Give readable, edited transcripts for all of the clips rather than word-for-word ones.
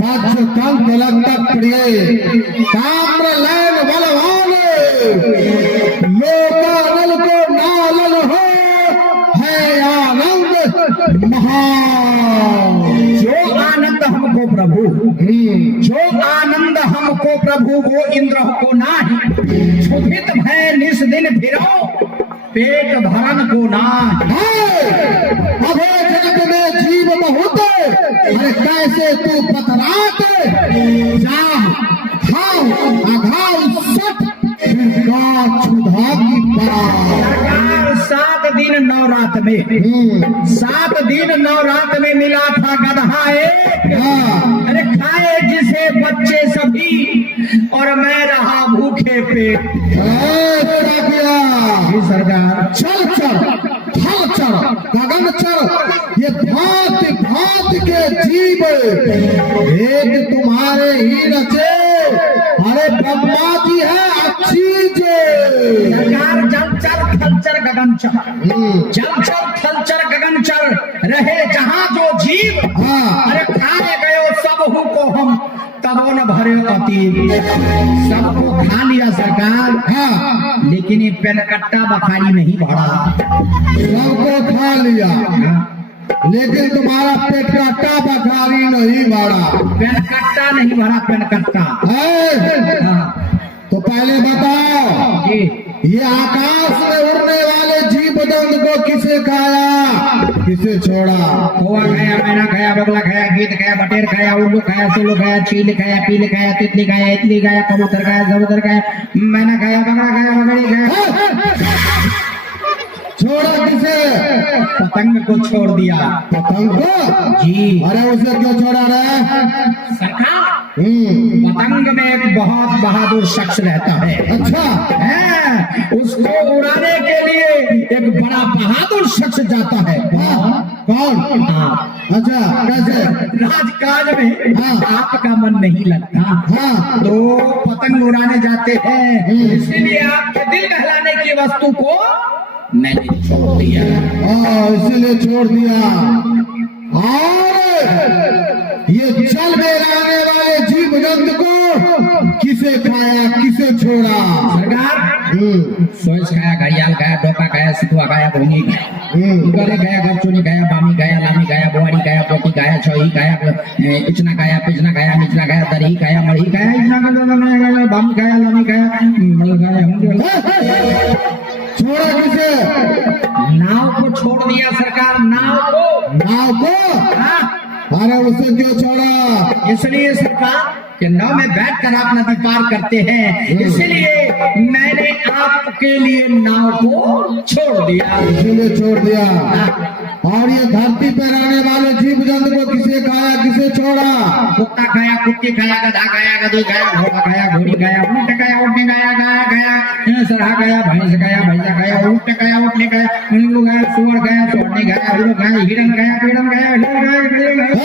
भज कंक लंक प्रिय ताम्रलैन बलवान लोकानल को नालन हो है आनंद महान। जो आनंद हमको प्रभु, जो आनंद हमको प्रभु वो इंद्र को नाही। क्षुभित भय निस दिन फिरो पेट भरन को नाही। अभय जगत में जीव बहुत अरे कैसे तू पतरात जा खाओ अघाओ सट क्षुधा की सरकार 7 दिन 9 रात में 7 दिन 9 रात में मिला था गधा एक। अरे खाए जिसे बच्चे सभी और मैं रहा भूखे पेट। सरकार चल चल थल चल गगन चल ये भांत भांत के जीव एक तुम्हारे ही रचे। अरे ब्रह्मा जी है अच्छी जे सरकार जल चल थल चल गगन चल, जल चल थल चल गगन चल रहे जहाँ जो जीव। अरे खाए गयो सब हूँ को हम तबो न भरे अतीब। सबको खा लिया सरकार, लेकिन ये पेनकट्टा बखारी नहीं भरा। सबको खा लिया लेकिन तुम्हारा पेट कट्टा बखारी नहीं भरा। पेनकट्टा नहीं भरा, पेनकट्टा। तो पहले बताओ ये आकाश में उड़ने वाले जीव जंतु को किसे खाया किसे छोड़ा? कौवा खाया, मैना खाया, बगला खाया, गीत खाया, बटेर खाया, उल्लू खाया, सोलो खाया, चील खाया, पील खाया, तितली खाया, इतली खाया, कबूतर खाया, कबूतर खाया, मैना खाया, बगड़ा खाया, बगड़ी खाया। छोड़ा किसे? पतंग को छोड़ दिया। पतंग को? जी। अरे उसे क्यों छोड़ा रहे? सरकार पतंग में एक बहुत बहादुर शख्स रहता है। अच्छा है, उसको उड़ाने के लिए एक बड़ा बहादुर शख्स जाता है। कौन? अच्छा कैसे? राजकाज में आपका मन नहीं लगता तो पतंग उड़ाने जाते हैं, इसीलिए आपके दिल बहलाने की वस्तु को मैंने छोड़ दिया। इसीलिए छोड़ दिया। और ये जल में रहने वाले जीव जंतु को किसे खाया किसे छोड़ा? सरकार सोच खाया, घड़ियाल खाया, डोका खाया, सितुआ खाया, भूंगी खाया, गले खाया, गरचुनी खाया, बामी खाया, लामी खाया, बुआरी खाया, पोती खाया, छोही खाया, इचना खाया, पिचना खाया, मिचना खाया, दरही खाया, मढ़ी खाया, इचना खाया, बामी खाया, लामी खाया, मल खाया। छोड़ा किसे? नाव को छोड़ दिया सरकार। नाव को? नाव को? अरे उसे क्यों छोड़ा? इसलिए सरकार कि नाव में बैठकर आप नदी पार करते हैं, इसलिए मैंने आपके लिए नाव को छोड़ दिया। इसलिए छोड़ दिया। और ये धरती पर रहने वाले जीव जंतु को किसे खाया किसे छोड़ा? कुत्ता खाया, कुत्ती खाया, गधा खाया, गधी खाया, घोड़ा खाया, घोड़ी खाया, ऊँट खाया, ऊँटनी खाया, गाय खाया, सरहा खाया, भैंस खाया, भैंसा खाया, ऊँट खाया, ऊँटनी खाया, उल्लू खाया, सुअर खाया, सोरनी खाया, उल्लू खाया, हिरन खाया, हिरन खाया, हिरन खाया।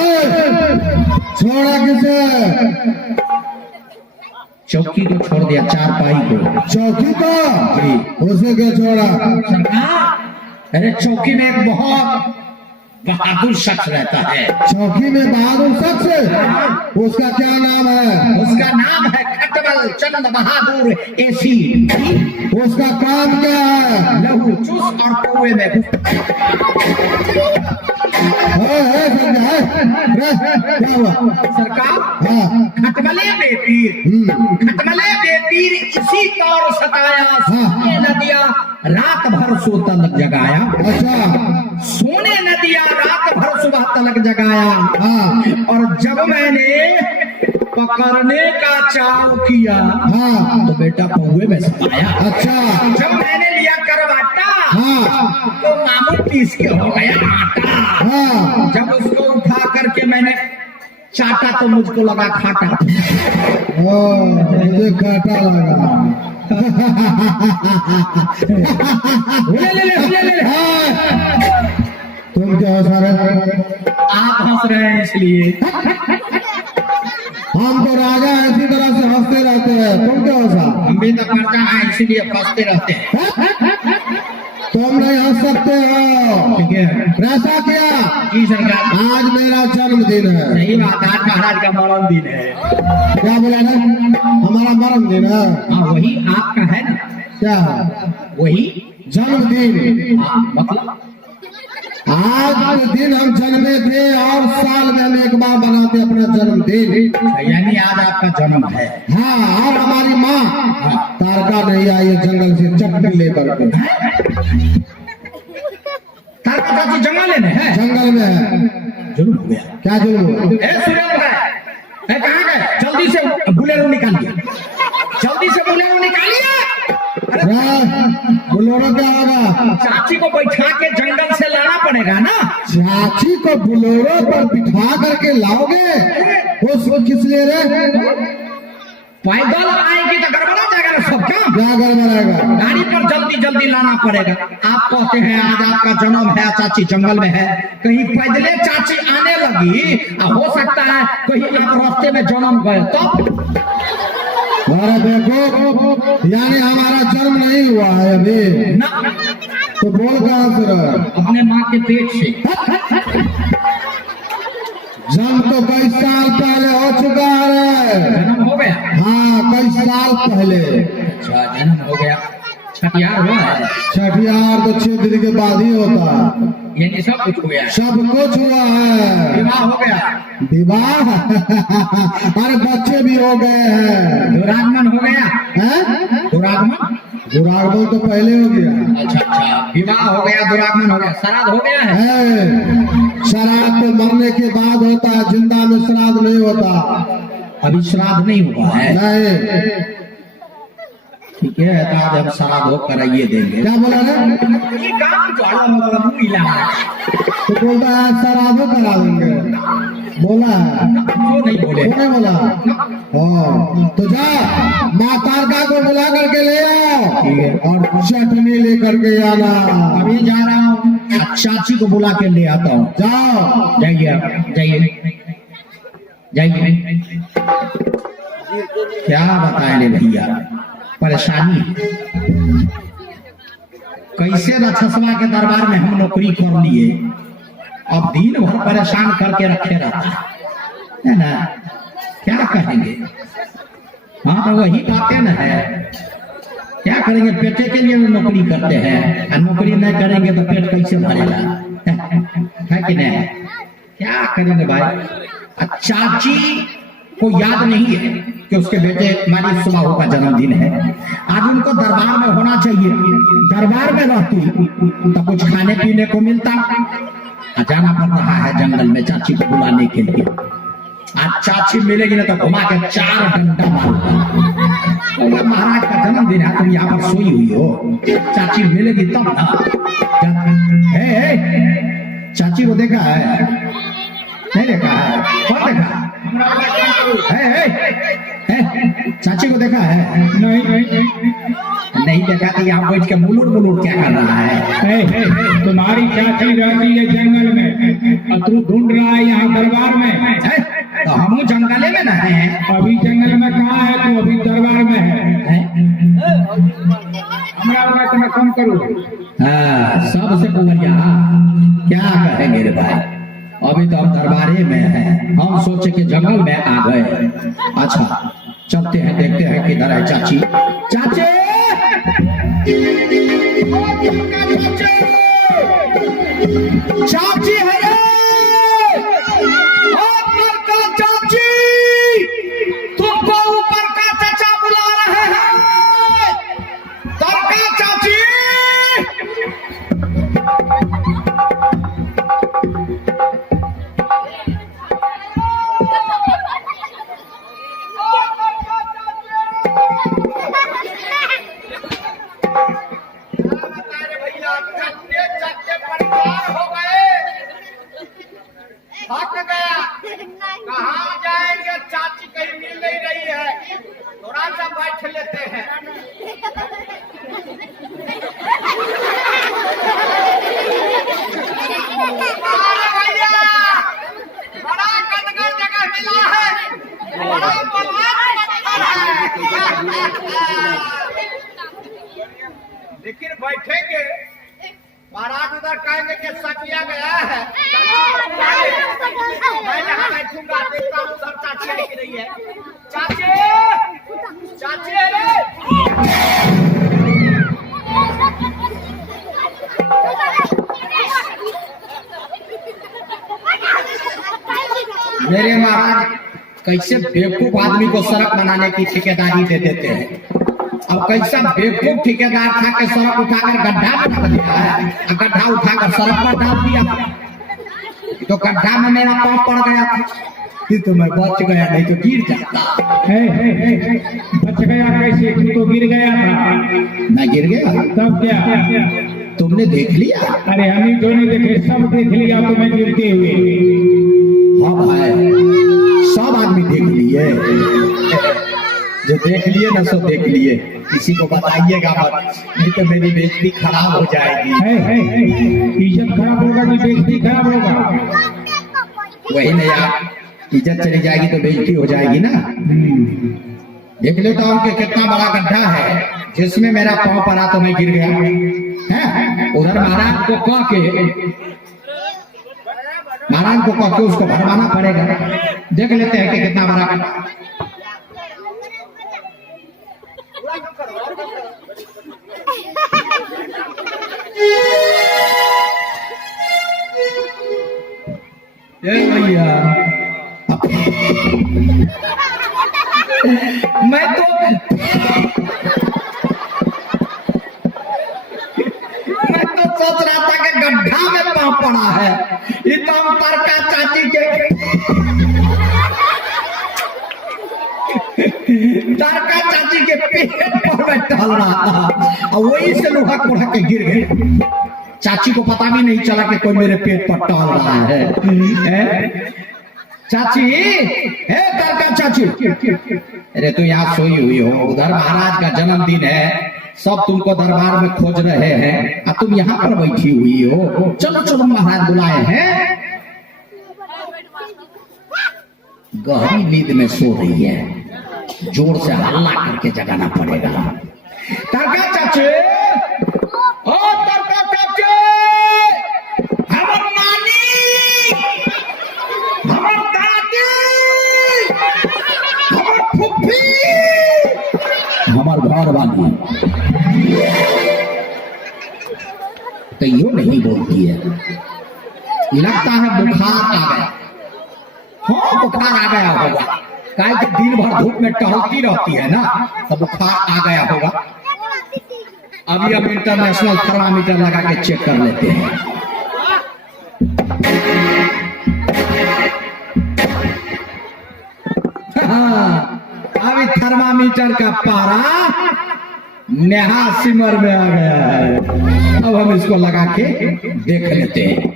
छोड़ा किसे? चौकी को छोड़ दिया, चारपाई को। चौकी को? उसे क्यों छोड़ा? सरकार अरे चौकी में एक बहुत बहादुर शख्स रहता है। चौकी में बहादुर शख्स? उसका क्या नाम है? उसका नाम है खटमल चंद बहादुर एसी। उसका काम क्या है? लहू चूस और कौवे में क्या हुआ? सरकार खटमले बेपीर इसी तौर सताया, नदिया रात भर सोता लग जगाया। अच्छा। सोने नदिया रात भर सुबह तलक जगाया। और जब मैंने पकड़ने का चाव किया तो बेटा कौवे में सताया। अच्छा। जब मैंने लिया करवाटा तो मामू पीस के हो गया आटा। जब उसको उठा करके मैंने चाटा तो मुझको लगा खाटा। मुझे खाटा लगा। तुम क्या हंस रहे हो? आप हंस रहे हैं इसलिए। हम तो राजा इसी तरह से हंसते रहते हैं, तुम क्या हंसा? हम भी तो प्रजा हैं इसीलिए फंसते रहते हैं। तो तुम नहीं हंस सकते हो। ठीक है ऐसा क्या? जी सरकार। आज मेरा जन्मदिन है। सही बात, आज महाराज का मरण दिन है। क्या बोला ना? हमारा मरण दिन है। हाँ वही आपका है ना, क्या है? वही जन्मदिन। मतलब आज के दिन हम जन्मे थे और साल में हम एक बार बनाते अपना जन्मदिन। यानी आज आपका जन्म है। हाँ, और हमारी माँ तारका नहीं आई है जंगल से चटनी लेकर के। तारका चाची जंगल में है। जंगल में है। जुल्म हो गया। क्या जुल्म? ए सुरेंद्र भाई, ए कहाँ गए? जल्दी से बुलेरो निकालिए, जल्दी से बुलेरो निकालिए। बुलोरो क्या होगा? चाची को बैठा के जंगल से लाना पड़ेगा ना। चाची को बुलोरो पर बिठा करके लाओगे? वो किस लिए रे? पैदल आएगी तो गड़बड़ा जाएगा ना सब काम। क्या गड़बड़ाएगा? गाड़ी पर जल्दी जल्दी लाना पड़ेगा। आप कहते हैं आज आपका जन्म है, चाची जंगल में है, कहीं पैदले चाची आने लगी, हो सकता है कहीं आप रास्ते में जन्म गए तो। अरे देखो, यानी हमारा जन्म नहीं हुआ है अभी ना, तो बोल कहाँ से रहा? अपने माँ के पेट से। जन्म तो कई साल पहले हो चुका है। जन्म हो गया? हाँ, कई साल पहले। अच्छा, जन्म हो गया। छठियार हुआ है? छठियार तो 6 दिन के बाद ही होता है। यानी सब कुछ हो गया? सब कुछ हुआ है। विवाह हो गया? विवाह अरे बच्चे भी हो गए हैं। दुरागमन हो गया हैं? दुरागमन? दुरागमन तो पहले हो गया। अच्छा अच्छा, विवाह हो गया, दुरागमन हो गया, श्राद्ध हो गया है? श्राद्ध तो मरने के बाद होता है, जिंदा में श्राद्ध नहीं होता। अभी श्राद्ध नहीं हुआ है? नहीं। ठीक है, तो आज हम श्राद्ध कराइए देंगे। क्या बोला ना? ये काम मिला तो बोलता है श्राद्ध करा देंगे। बोला है? वो नहीं बोले। नहीं बोला। तो जा माँ तारका को बुला करके ले आओ। ठीक है। और चटनी लेकर के आना। अभी जा रहा हूँ, चाची को बुला के ले आता हूँ। जाओ। जाइए जाइए जाइए। क्या बताएं रे भैया, परेशानी कैसे रक्षसवा के दरबार में हम नौकरी कर लिए, अब दिन भर परेशान करके रखे रहता है ना, क्या कहेंगे। हाँ तो वही बातें न है, क्या करेंगे, पेटे के लिए नौकरी करते हैं, और नौकरी नहीं करेंगे तो पेट कैसे भरेगा, है कि नहीं। क्या करेंगे भाई। चाची को याद नहीं है कि उसके बेटे मारी सुबाहु का जन्मदिन है। आज उनको दरबार में होना चाहिए, दरबार में रहती तो कुछ खाने पीने को मिलता। जाना पड़ रहा है जंगल में चाची को बुलाने के लिए। आज चाची मिलेगी ना तो घुमा के 4 घंटा मारूंगा। महाराज का जन्मदिन है, तुम यहाँ पर सोई हुई हो, चाची मिलेगी तब ना। चाची को देखा है? नहीं देखा है? कौन देखा? चाची को देखा है? नहीं देखा तो यहाँ बैठ के मुलुट मुलुट क्या कर रहा है? तुम्हारी चाची रहती है जंगल में और तू ढूंढ रहा है यहाँ दरबार में। तो हम जंगले में ना है। अभी जंगल में कहाँ है तू? अभी दरबार में है। हमारा बात मैं कम करूँ। हाँ, सबसे बढ़िया क्या कहेंगे रे भाई, अभी तो हम दरबारे में हैं, हम सोचे कि जंगल में आ गए। अच्छा चलते हैं, देखते हैं किधर है चाची। चाची चाची है रे, ऊपर का चाची, तुमको ऊपर का चाचा बुला रहे हैं। तरका चाची, कहाँ जाएंगे, चाची कहीं मिल नहीं रही है, थोड़ा सा बैठ लेते हैं। भैया बड़ा कदगर जगह मिला है, बड़ा बलवान पत्थर है। लेकिन बैठेंगे महाराज उधर कहेंगे कि सकिया गया है। मैं जहाँ बैठूंगा देखता हूँ उधर चाची दिख रही है। चाची चाची मेरे महाराज कैसे बेवकूफ आदमी को सड़क बनाने की ठेकेदारी दे देते हैं। अब कैसा बेवकूफ ठेकेदार था कि सड़क उठाकर गड्ढा में डाल दिया है, गड्ढा उठाकर सड़क पर डाल दिया, तो गड्ढा में मेरा पाँव पड़ गया था, फिर तो मैं बच गया, नहीं तो गिर जाता। बच गया कैसे? तू तो गिर गया था। मैं गिर गया तब क्या? तुमने देख लिया? अरे हम ही तो नहीं देखे, सब देख लिया तुम्हें गिरते हुए। हाँ भाई, सब आदमी देख लिए, जो देख लिए ना सो देख लिए, किसी को बताइएगा मत, नहीं तो मेरी बेइज्जती खराब हो जाएगी। इज्जत खराब होगा कि बेइज्जती खराब होगा? वही नहीं यार, इज्जत चली जाएगी तो बेइज्जती हो जाएगी ना। देख लेता हूँ कि कितना बड़ा गड्ढा है जिसमें मेरा पाँव पड़ा तो मैं गिर गया है। उधर महाराज को कह के उसको भरवाना पड़ेगा। देख लेते हैं कि कितना बड़ा गड्ढा। भैया मैं तो सोच रहा था कि गड्ढा में पाँव पड़ा है, ये तो हम तरका चाची के पेट पर मैं टहल रहा था और वही से लुढ़क मुढ़क के गिर गए। चाची को पता भी नहीं चला कि कोई मेरे पेट पर टहल रहा है। चाची, हे तरका चाची, अरे तू यहाँ सोई हुई हो, उधर महाराज का जन्मदिन है, सब तुमको दरबार में खोज रहे हैं और तुम यहाँ पर बैठी हुई हो। चलो चलो, महाराज बुलाए हैं। गहरी नींद में सो रही है, जोर से हल्ला करके जगाना पड़ेगा। तरका चाची, ओ तरका चाची, हमर नानी, हमर दादी, हमर फुफ्फी, हमर घर वाली तो यूं नहीं बोलती है। लगता है बुखार आ गया। हाँ, बुखार आ गया होगा, काहे कि दिन भर धूप में टहलती रहती है ना, तो बुखार आ गया होगा। अभी हम इंटरनेशनल थर्मामीटर लगा के चेक कर लेते हैं। हाँ, अभी थर्मामीटर का पारा नेहा सिमर में आ गया है। अब हम इसको लगा के देख लेते हैं।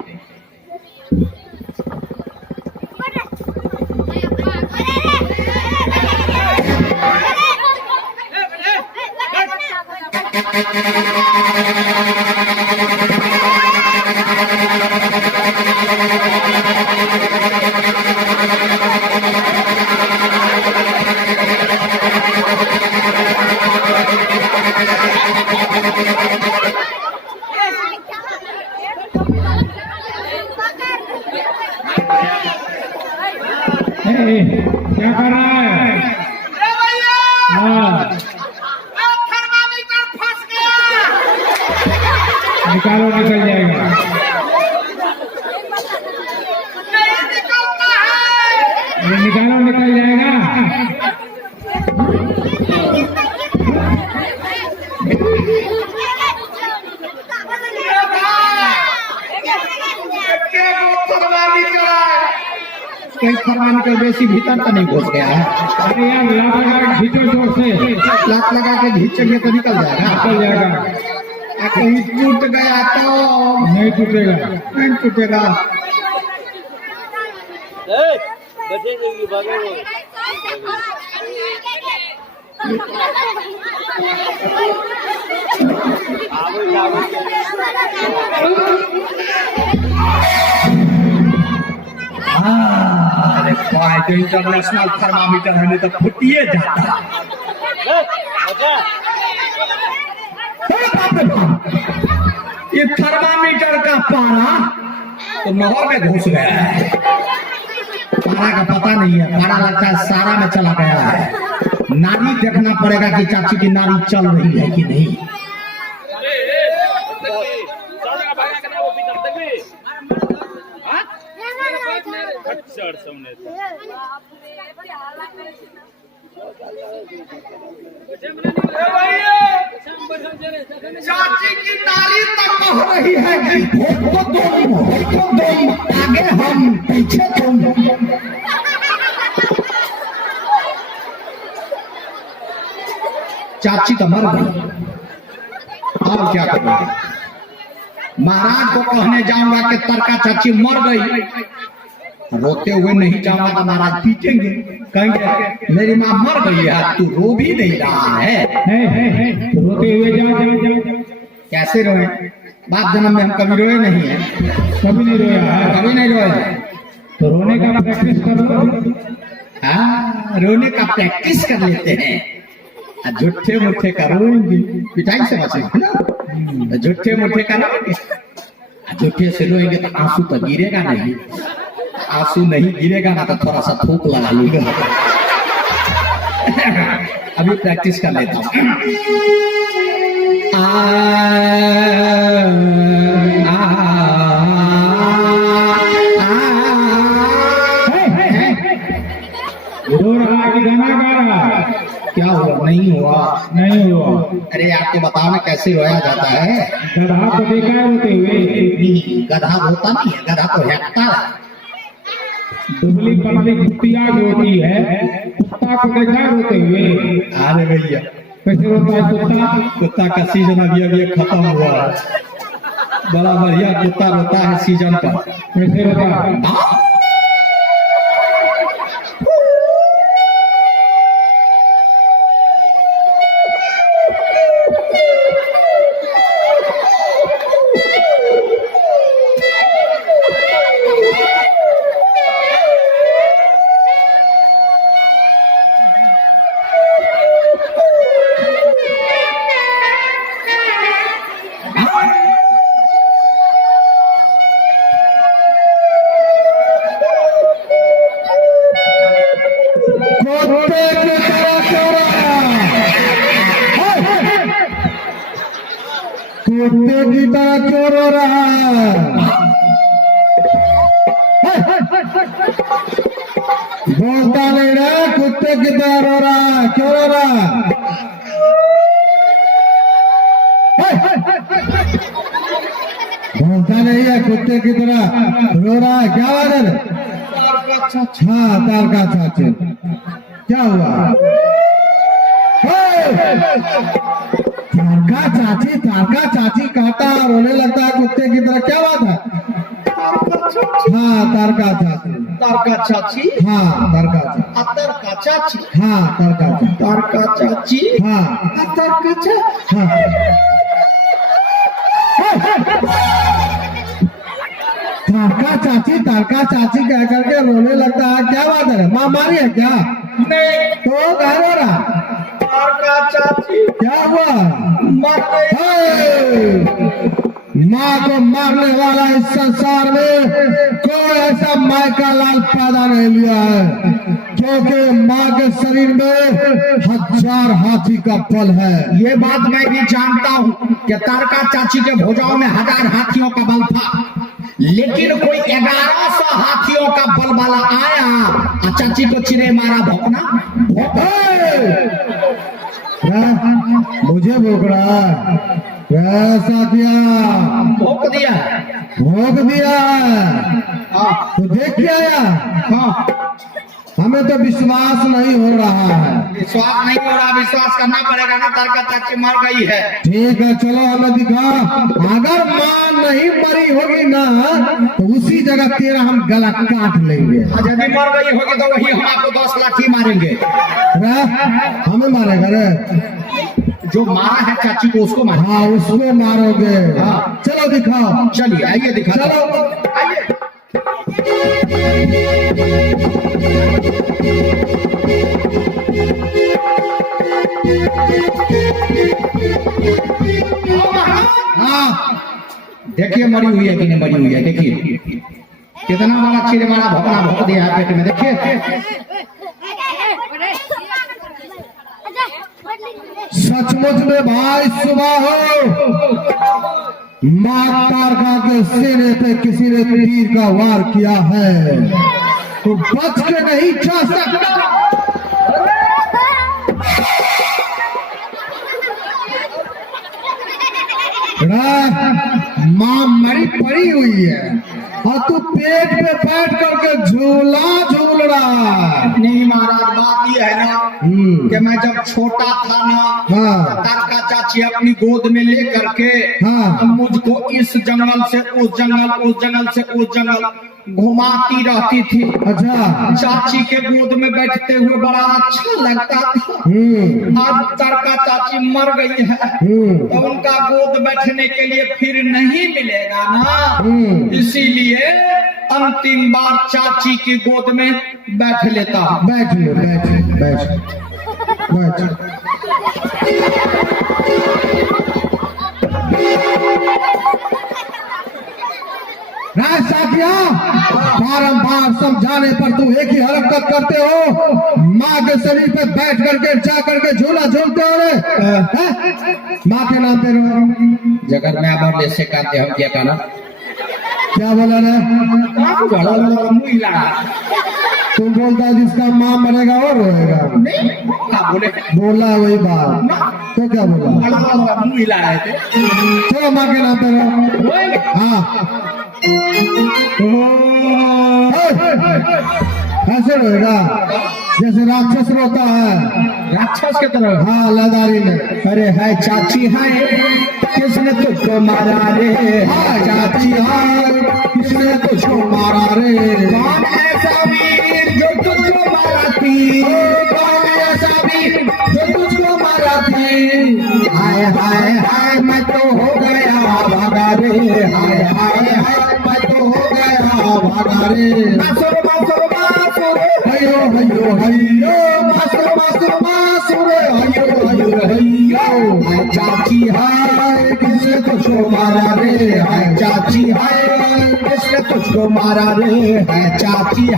क्या कर रहा है? हाँ, थर्मामीटर फंस गया। निकालो, निकल जाएगा। नहीं निकलता है। निकालो, निकल जाएगा। थर्मामीटर बेसी भीतर तो नहीं घुस गया है। अरे यार, लात लगा के खींचो जोर से। लात लगा के खींचेंगे तो निकल जाएगा। निकल जाएगा। कहीं टूट गया तो नहीं टूटेगा। नहीं टूटेगा। अरे जो इंटरनेशनल थर्मामीटर है तो फुटिए जाता। कि थर्मामीटर का पारा तो नहर में घुस गया है। पारा का पता नहीं है, पारा लगता है सारा में चला गया है। नारी देखना पड़ेगा कि चाची की नारी चल रही है कि नहीं। चाची की नारी तक कह रही है कि भोट तुम आगे हम पीछे तुम। चाची तो मर गई, अब क्या करूंगा? महाराज को कहने जाऊंगा कि तरका चाची मर गई, रोते हुए नहीं जाऊंगा तो महाराज पीटेंगे, कहेंगे मेरी माँ मर गई है, तू रो भी नहीं रहा है। रोते हुए जा। कैसे रोए? बाप जन्म में हम कभी रोए नहीं है, कभी नहीं रोया है। कभी नहीं रोए हैं। तो रोने का प्रैक्टिस करो। हाँ, रोने का प्रैक्टिस कर लेते हैं। झूठे मूठे का रोएंगे, पिटाई से बचेंगे ना। झूठे मूठे का रोएंगे, झूठे से रोएंगे तो आंसू तो गिरेगा नहीं। आंसू नहीं गिरेगा ना तो थोड़ा सा थूक लगा लूंगा। अभी प्रैक्टिस कर लेता हूँ। रो रहा कि गाना गा रहा? क्या हुआ? नहीं हुआ। नहीं हुआ। अरे आपको बताओ ना कैसे रोया जाता है। गधा को देखा है रोते हुए? गधा रोता नहीं है, गधा तो हैकता है। दुबली पतली कुतिया जो होती है, कुत्ता को देखा है रोते हुए? अरे भैया कैसे रोता है कुत्ता? कुत्ता का सीजन अभी अभी खत्म हुआ है। बड़ा बढ़िया कुत्ता रोता है सीजन पर। कैसे रोता है? कुत्ते की तरह क्यों रो रहा है? बोलता नहीं रहा, कुत्ते की तरह रो रहा है, क्यों रो रहा है? बोलता नहीं है, कुत्ते की तरह रो रहा है, क्या बात है? हाँ, तारका चाची, क्या हुआ? तारका चाची कहता है, रोने लगता है कुत्ते की तरह, क्या बात है? हाँ, तारका चाची। तारका चाची। हाँ, तारका चाची। तारका चाची। हाँ, तारका चाची। तारका चाची। हाँ, तारका चाची। हाँ। तारका चाची कह करके रोने लगता है, क्या बात है? माँ मारी है क्या? नहीं। तो कह रो रहा? तारका चाची क्या हुआ? मर गई। माँ को मारने वाला इस संसार में कोई ऐसा माँ का लाल पैदा नहीं लिया है, क्योंकि माँ के शरीर में 1000 हाथी का बल है। ये बात मैं भी जानता हूँ कि तारका चाची के भुजाओं में 1000 हाथियों का बल था, लेकिन कोई 1100 हाथियों का बल वाला आया और चाची को चिरे मारा। भोंकना मुझे भोग रहा है, ऐसा किया, भोंक दिया। तो देख के आया। हाँ, हमें तो विश्वास नहीं हो रहा है। विश्वास नहीं हो रहा, विश्वास करना पड़ेगा ना। तारका चाची मर गई है। ठीक है, चलो हमें दिखा। अगर माँ नहीं मरी होगी ना तो उसी जगह तेरा हम गला काट लेंगे। यदि मर गई होगी तो वही हम आपको 10 लाठी मारेंगे। हमें मारेगा रे? जो मारा है चाची को उसको मारो। हाँ, उसको मारोगे। हाँ, चलो दिखाओ। चलिए आइए दिखा। चलो आइए। हाँ, देखिए मरी हुई है कि नहीं मरी हुई है, देखिए कितना बड़ा चिड़े वाला भोकना भोक दिया है पेट में, देखिए। सचमुच में भाई सुबह हो माँ तारका के सिरे पे किसी ने तीर का वार किया है तो बच के नहीं जा सकता। माँ मरी पड़ी हुई है और तू पेट पे बैठ करके झूला झूल रहा है। नहीं महाराज, बात ये है ना कि मैं जब छोटा था ना, हाँ। तारका चाची अपनी गोद में ले करके हाँ। मुझको इस जंगल से उस जंगल, उस जंगल से उस जंगल घुमाती रहती थी। अच्छा। चाची के गोद में बैठते हुए बड़ा अच्छा लगता था। आज तारका चाची मर गई है तो उनका गोद बैठने के लिए फिर नहीं मिलेगा ना, इसीलिए अंतिम बार चाची की गोद में बैठ लेता हूं। बैठ लो, बैठ बैठ बैठ। साथिया, बारंबार समझाने पर तू एक ही हरकत करते हो, माँ के शरीर पे बैठ करके जा करके झूला झूलते हो रे। माँ के नाम पे रो। जगत में अब जैसे कहते हम क्या कहना, क्या बोला रे? तुम बोलता है जिसका माँ मरेगा और रोएगा। बोले बोला वही बात तो क्या बोला? मिला रहे थे। चलो माँ के नाम पे रो। हाँ ऐसे रोएगा जैसे राक्षस रोता है, राक्षस की तरह। हाँ लदारी में। अरे है चाची है किसने तुझको मारा रे, हाँ चाची है किसने तुझको मारा रे, कौन ऐसा वीर जो तुझको मारा थी, कौन ऐसा वीर जो तुझको मारा थी। हाय हाय हाय मैं तो हो गया भागा रे, हाय हाय हाय मैं तो हो गया भागा रे। बासुर बासुर बासुर हयो हयो हयो मासुर मासुर मासुर हयो हयो हयो। हाय चाची है किसने तुझको मारा रे, हाय चाची है किसने तुझको मारा रे, है चाची है।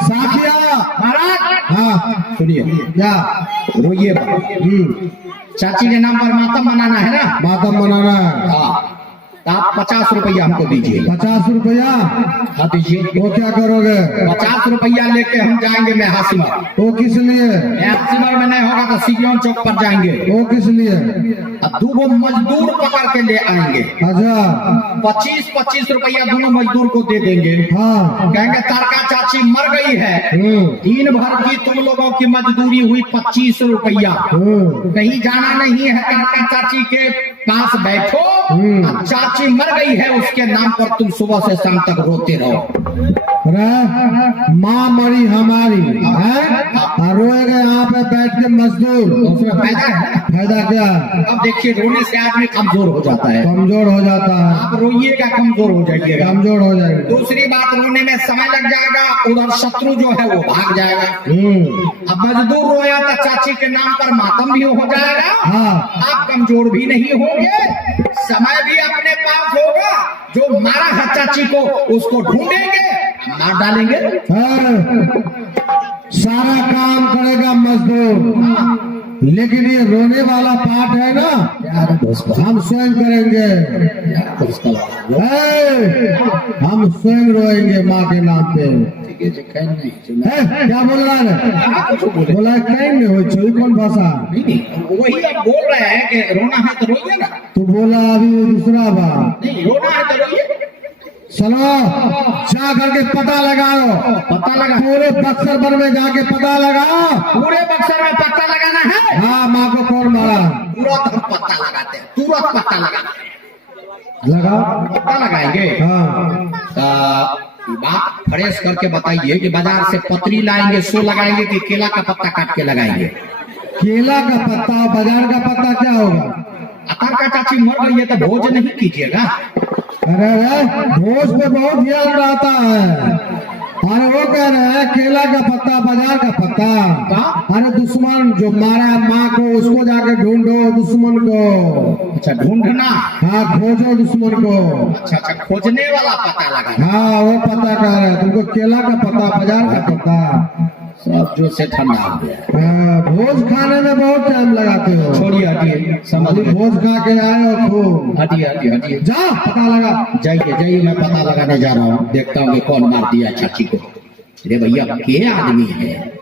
साथिया महाराज हाँ सुनिए, क्या रोइए चाची के नाम पर मातम मनाना है ना, मातम मनाना है। हाँ तो आप 50 रुपया हमको दीजिए। 50 रुपया? हाँ दीजिए। वो क्या करोगे? 50 रुपया लेके हम जाएंगे मैं हासिमर। वो किस लिए? हासिमर में नहीं होगा तो सिगियोन चौक पर जाएंगे। वो किस लिए? अब 2 मजदूर पकड़ के ले आएंगे। अच्छा 25-25 रुपया दोनों मजदूर को दे देंगे। हाँ कहेंगे तारका चाची मर गई है, दिन भर की तुम लोगों की मजदूरी हुई 25 रुपया, कहीं जाना नहीं है, तारका चाची के पास बैठो, चाची मर गई है उसके नाम पर तुम सुबह से शाम तक रोते रहो। माँ मरी हमारी है और रोएगा यहाँ पे बैठ के मजदूर, उसमें फायदा है? फायदा क्या? अब देखिए रोने से आदमी कमजोर हो जाता है, कमजोर हो जाता है। आप रोइएगा कमजोर हो जाइएगा। कमजोर हो जाएगा। दूसरी बात, रोने में समय लग जाएगा, उधर शत्रु जो है वो भाग जाएगा। अब मजदूर रोया तो चाची के नाम पर मातम भी हो जाएगा, हाँ आप कमजोर भी नहीं होंगे, समय भी अपने पास होगा, जो मारा है चाची को उसको ढूंढेंगे, मार डालेंगे। सारा काम करेगा मजदूर, लेकिन ये रोने वाला पार्ट है ना हम स्वयं करेंगे। हम स्वयं रोएंगे माँ के नाम पे। क्या बोल रहा है? बोला कहीं नहीं हो चोरी कौन भाषा? वही अब बोल रहे हैं कि रोना है तो रोइए ना। तू बोला अभी दूसरा बात, नहीं रोना है तो रोइए। चलो जा करके पता लगाओ, पता लगा, पूरे बक्सर भर में जाके पता लगाओ। पूरे बक्सर में पता लगाना है। हाँ माँ को कौन मारा? तुरंत हम पता लगाते हैं, तुरंत पता लगाओ, पता लगाएंगे। हाँ बात फ्रेश करके बताइए कि बाजार से पतरी लाएंगे सो लगाएंगे कि केला का पत्ता काट के लगाएंगे? केला का पत्ता, बाजार का पत्ता क्या होगा? तारका चाची मर गई है तो भोज नहीं कीजिएगा। अरे भोज पे बहुत ध्यान रहता है अरे वो कह रहे हैं केला का पत्ता बाजार का पत्ता। कहाँ? अरे दुश्मन जो मारा माँ को उसको जाके ढूंढो दुश्मन को। अच्छा ढूंढना। हाँ खोजो दुश्मन को। अच्छा अच्छा खोजने वाला पता लगा। हाँ वो पता कह रहे हैं तुमको केला का पत्ता बाजार का पत्ता। सब जो से ठंडा हो गया। हाँ, भोज खाने में बहुत टाइम लगाते हो। छोड़िए हटिए समझ अभी गए। भोज खा के आए हो खूब। हटिए हटिए हटिए जा पता लगा। जाइए जाइए मैं पता लगाने जा रहा हूँ देखता हूँ कि कौन मार दिया चाची को। अरे भैया के आदमी है।